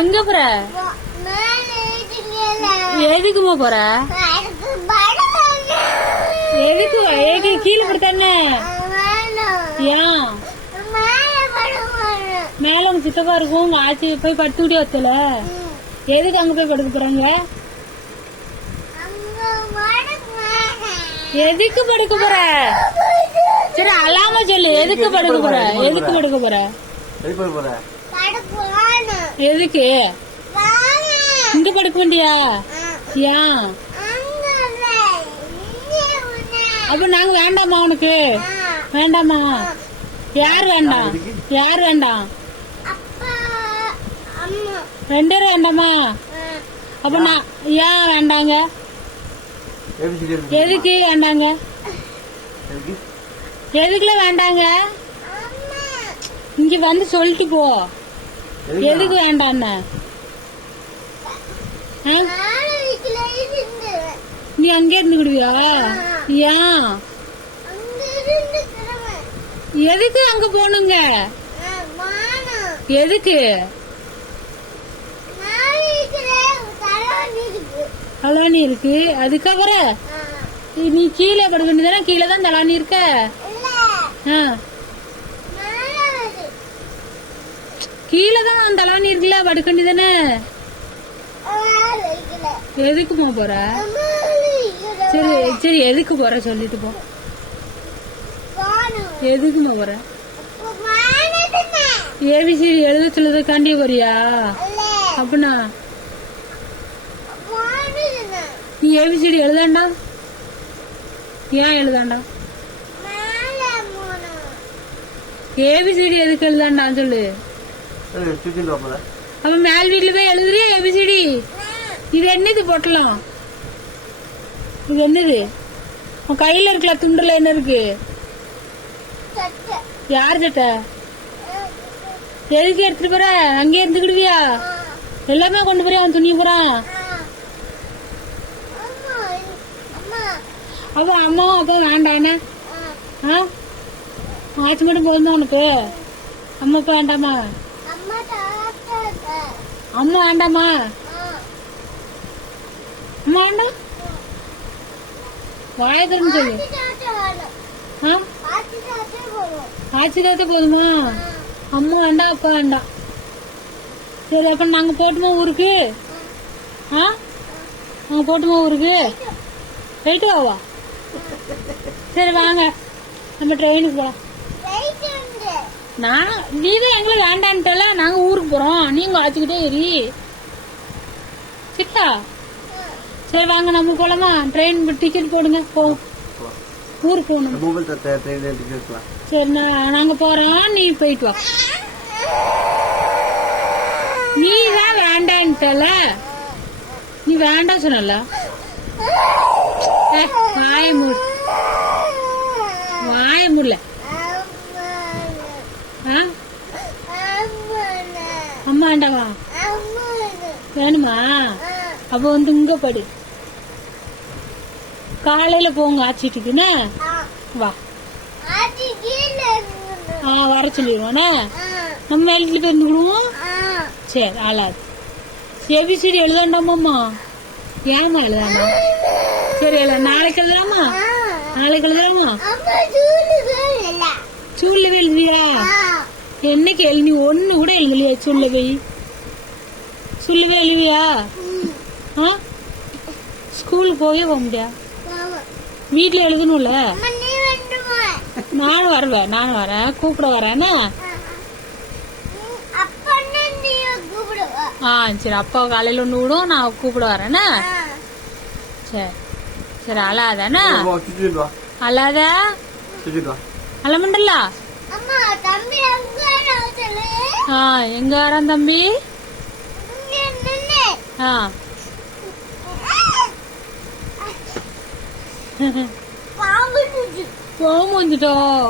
எங்க போற? எதுக்குமா போற? எதுக்கு கீழே படுத்தானே? ஏன் மேல உங்க சித்தப்பா இருக்கும், உங்க ஆச்சி போய் படுத்துக்கிட்டே வச்சல. எதுக்கு அங்க போய் படுக்க போறாங்க? எதுக்கு படுக்க போற? சரி அல்லாம சொல்லு, எதுக்கு படுக்க போற? எதுக்கு படுக்க போற? எதுக்கு இங்க படுக்க வேண்டியா? ஏன் அப்ப நாங்க வேண்டாமா? உனக்கு வேண்டாமா? யார் வேண்டாம்? யார் வேண்டாம்? ரெண்டு பேரும் வேண்டாமா? அப்ப நான் ஏன் வேண்டாங்க? எதுக்கு வேண்டாங்க? எதுக்குல வேண்டாங்க? இங்க வந்து சொல்லிட்டு போ. எதுக்கு வேண்டாம்? நீ அங்கே இருந்துக்கிடுவியா? ஏன் எதுக்கு அங்க போனுங்க? எதுக்கு? தலானி இருக்கு, அதுக்கப்புறம் நீ கீழே படுக்க வேண்டியதானே? கீழே தான் தலானி இருக்க. கீழே தான் தலானி இருக்குல்ல, படுக்க வேண்டியதானே? எதுக்குமா போற? சரி சரி எதுக்கு போற சொல்லிட்டு போ. எதுக்குமா போற? ஏபிசிடி எழுத சொல்லுறதுக்காண்டி போறியா? அப்படின்னா நீ ஏபிசிடி எழுதாண்டா? ஏன் எழுதாண்டா? ஏபிசிடி எதுக்கு எழுதாண்டா சொல்லு. அப்ப மேல் வீட்டுல போய் எழுதுறியா ஏபிசிடி? இது என்னது பொட்டலாம்? இது என்னது? உன் கையில இருக்கல துண்டுல என்ன இருக்கு? யார் சட்டை? எதுக்கு எடுத்துட்டு போற? அங்கே இருந்துக்கிடுவியா? எல்லாமே கொண்டு போறியா? அவன் துணி போறான். அப்ப அம்மாவும் அப்பா வேண்டாம் என்ன? ஆச்சு மட்டும் போதுமா உனக்கு? அம்மா அப்பா வேண்டாமா? அம்மா வேண்டாமா? அம்மா வேண்டாம்? வாயத்திரம் சொல்லு. ஆச்சு தாத்தா போதுமா? அம்மா வேண்டாம் அப்பா வேண்டாம். சரி அப்ப நாங்க போட்டுமா ஊருக்கு? நாங்க போட்டுமா ஊருக்கு? போயிட்டு வாவா. சரி வாங்க நம்ம ட்ரெயினுக்கு போலாம். நீதான் எங்களை வேண்டான்ட்டல, நாங்க ஊருக்கு போறோம், நீங்க ஆச்சுக்கிட்டே ஏறி சிட்டா. சரி வாங்க நம்ம போலாமா? ட்ரெயின் டிக்கெட் போடுங்க, போவோம். ஊருக்கு போகணும். சரி நாங்க போறோம், நீ போயிட்டு வா. நீ தான் வேண்டான்ட்டல, நீ வேண்டாம் சொன்னல. வாய மூடு, வாய மூடல. அம்மா வேண்டாமா? வேணுமா? அப்ப வந்து இங்க படு. காலையில போங்க ஆச்சிட்டுக்குன்னு வா. வர சொல்லிடுவானே, நம்ம வீட்டுல போய் இருந்துக்கிடுவோம். சரி ஆளாது. ஏபிசிடி எழுதாண்டாமாம்மா? ஏமா எழுதாண்டா? சரி நாளைக்கு எழுதலாமா? நாளைக்கு எழுதலாமா? சூழ்நிலை எழுதியா? என்னைக்கு எழுதி? ஒண்ணு கூட எழுதலையா? சொல்லவே சொல்லவே எழுவியா? ஸ்கூலுக்கு போயே போக முடியா? வீட்டுல எழுதணும்ல. நானும் வருவேன், நானும் வரேன், கூப்பிட வரேன்னா. சரி அப்பா காலையில ஒண்ணு விடும், நான் கூப்பிட வரேன்னா. சரி சரி அழாதானே? அழாத அழமண்டல்ல. எங்க வரான் தம்பி? பாம்பு வந்துட்டோம்.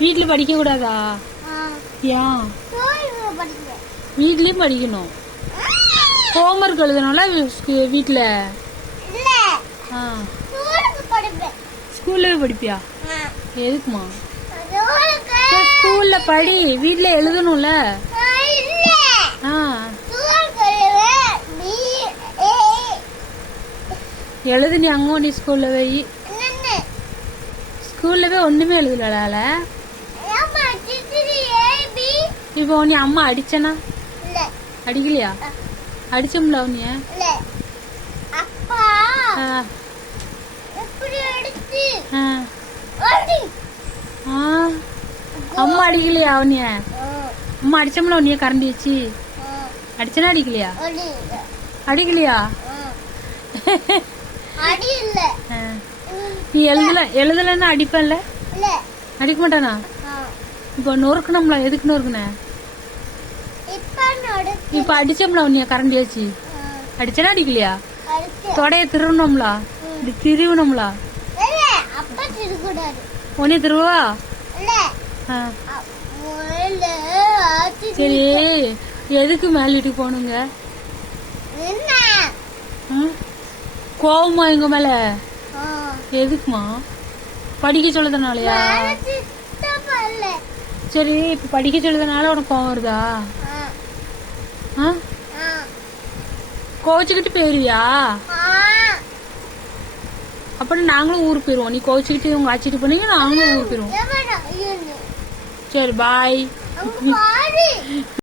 வீட்டுல படிக்க கூடாதா? ஏன் வீட்லயும் படிக்கணும்? ஹோம்ஒர்க் எழுதணும்ல வீட்டுல. ஸ்கூல்ல படிப்பியா? எதுக்குமா? ஸ்கூல்ல படி, வீட்டுல எழுதணும்ல. எழுது நீ அங்கோண்டி ஸ்கூல்ல போய். ஸ்கூல்ல போய் ஒண்ணுமே எழுதலால. இப்போ நீ அம்மா அடிச்சனா? அடிக்கலையா? அடிச்சோம்ல உன்னைய. அம்மா அடிக்கலையா உன்னைய? அம்மா அடிச்சோம்ல உன்னைய கரண்டி வச்சு. அடிச்சனா அடிக்கலையா? அடிக்கலையா? நீ எழுதலன்னா அடிப்பல்ல? அடிக்க மாட்டானா? இப்ப நொறுக்கணும்ல, எதுக்கு நொறுக்குன? இப்ப அடிச்சோம்ல உன்னைய கரண்டி வச்சு. அடிச்சனா அடிக்கலையா? தொடைய திருவணும்ல, இப்படி திருவணும்ல. உன்னைய திருவா? சரி, எதுக்கு மேல் வீட்டுக்கு போனுங்க? கோவமா எங்க மேல? எதுக்குமா? படிக்க சொல்லதுனாலயா? சரி, இப்ப படிக்க சொல்லதுனால உனக்கு கோவம் வருதா? கோவிச்சுக்கிட்டு போயிருவியா? அப்படி நாங்களும் ஊருக்கு போயிருவோம். நீ கோவிச்சுக்கிட்டு உங்க ஆச்சிட்டு பண்ணீங்க, நாங்களும் ஊருக்கு போயிருவோம். சரி, பாய்.